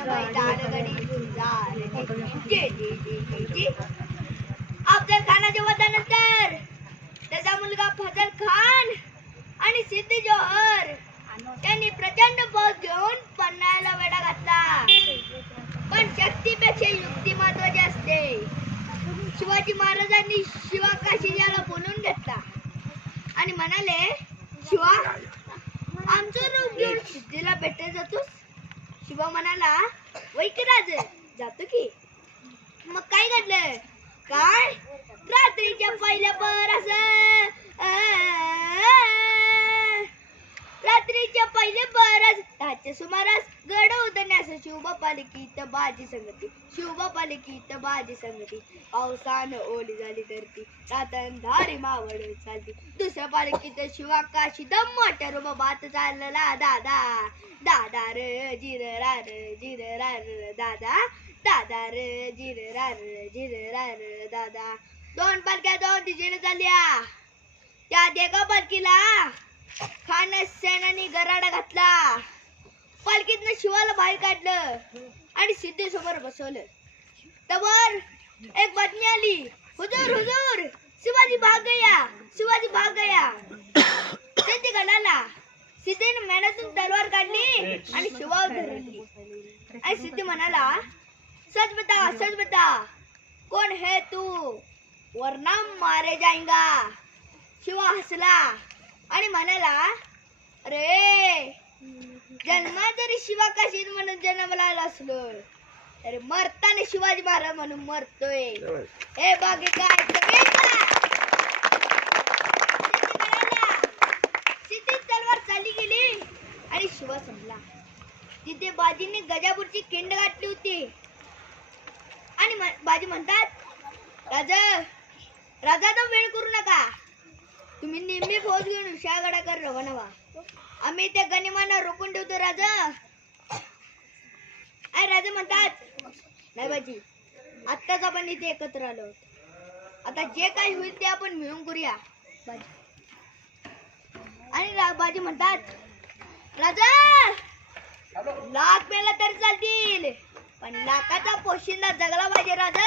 मैदान गडी गुलजार जी अफजल खानाच्या वधानंतर त्याचा मुलगा फजल खान आणि सिद्धी जोहर त्यांनी प्रचंड फौज घेऊन पन्हाळ्याला वेढा घातला. पण शक्तीपेक्षा युक्ती महत्वाची असते. शिवाजी महाराजांनी शिवा काशीला बोलून घेतला आणि म्हणाले, शिवा आमचं रूप घेऊन सिद्धीला भेटायला जातोस? शिवा म्हणाला, वै की राज, जातो की. मग काय घडलं? काय रात्रीच्या पहिल्या बरस रात्रीच्या पहिले बरस 10च्या सुमारास गड उतरण्यास शिवबा पालखीत बाजी संगती. शिवबा पालखीत बाजी संगती. पावसानं ओली झाली धरती, रातंधारी मावळ चालती. दुसऱ्या पालखीत शिवा काशी दम मोठ्या रुबाबात चालला दादा. दादा र जिररार जिररार दादा. दादा र जिररार जिररार दादा. दोन पालख्या दोन दिशेने चालल्या. त्यात एका पालखीला खान सेनानी गराडा घातला. पालखीतनं शिवाला बाहेर काढलं आणि सिद्धी समोर बसवलं. तवर एक बातमी आली, हुजूर हुजूर शिवाजी भाग गया, शिवाजी भाग गया. सिद्धी गडाला. सिद्धीने मेहनतून तलवार काढली आणि शिवावर धरली. आणि सिद्धी म्हणाला, सच बता कौन है तू, वरना मारे जाएगा. शिवा हसला आणि म्हणाला, अरे जन्मात जरी शिवा काशीद म्हणून जन्मला असलो तरी मरताना शिवाजी महाराज म्हणून मरतोय. हे बाकी काय सिद्धी तलवार चालली गेली आणि शिवा संपला. तिथे बाजीने गजापूरची खिंड गाठली होती आणि बाजी म्हणतात, राजा तो वेळ करू नका. तुम्ही नेहमी फौज घेऊन विशाळगडाकडे रवाना व्हा. आम्ही त्या गनिमांना रोखून ठेवतो राजा. आणि राजा म्हणतात, नाही बाजी, आत्ताच आपण इथे एकत्र आलो आहोत. आता जे काही होईल ते आपण मिळून करूया बाजी. आणि बाजी म्हणतात, राजा लाख मेला तरी चालतील पण लाखाचा पोशिंदा जगला पाहिजे राजा.